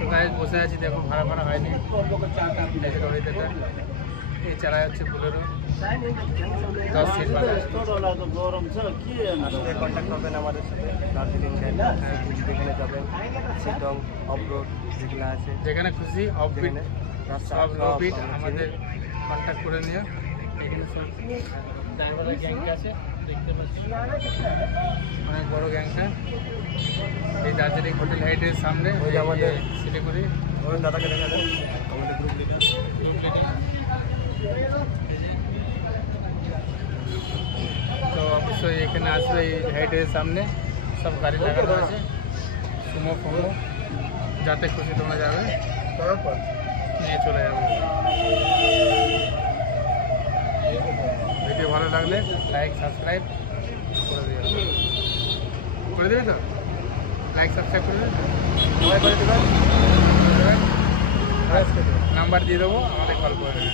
তো গাইজ বসে আছি, দেখো ভাড়া ভাড়া হয়নি। এই চালায় হচ্ছে বুলেরো 10 সিট বালা। কন্ট্যাক্ট করবেন আমাদের সাথে। দার্জিলিং যেখানে যাবেন, শিলং অফরোড যেগুলো আছে, যেখানে খুশি অফবিট সব রবিট আমাদের কন্ট্যাক্ট করে নিও। এখানে সব ড্রাইভারের গ্যাংটা আছে, দেখতে পাচ্ছি অনেক বড় গ্যাংটা। এই দার্জিলিং হোটেল হাইটের সামনে ওই যে আমাদের শিলিগুড়ি দাদাকে দেখা যায়, আমাদের গ্রুপ লিডার। তো অবশ্যই এখানে আসবে, এই হাইটের সামনে সব গাড়ি লাগানো আছে, সুমো ফোমো, যাতে খুশি তোমরা যাবে নিয়ে চলে যাবে। ভিডিও ভালো লাগলে লাইক সাবস্ক্রাইব করে দেবে তো, লাইক সাবস্ক্রাইব করে দেবে, সবাই করে দেবেন। নাম্বার দিয়ে দেবো, আমাদের কল করে দেবে।